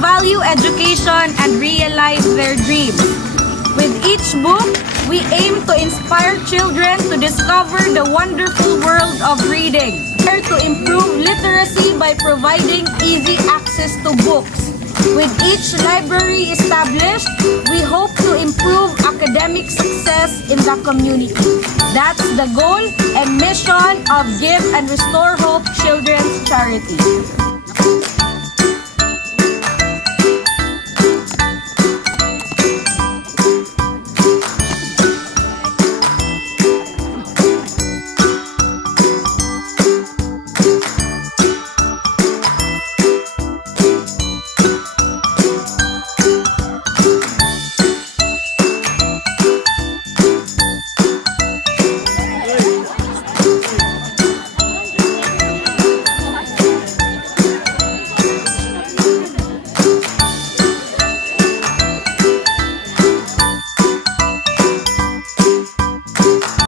value education and realize their dreams. With each book, we aim to inspire children to discover the wonderful world of reading. To improve literacy by providing easy access to books. With each library established, we hope to improve academic success in the community. That's the goal and mission of Give and Restore Hope Children's Charity.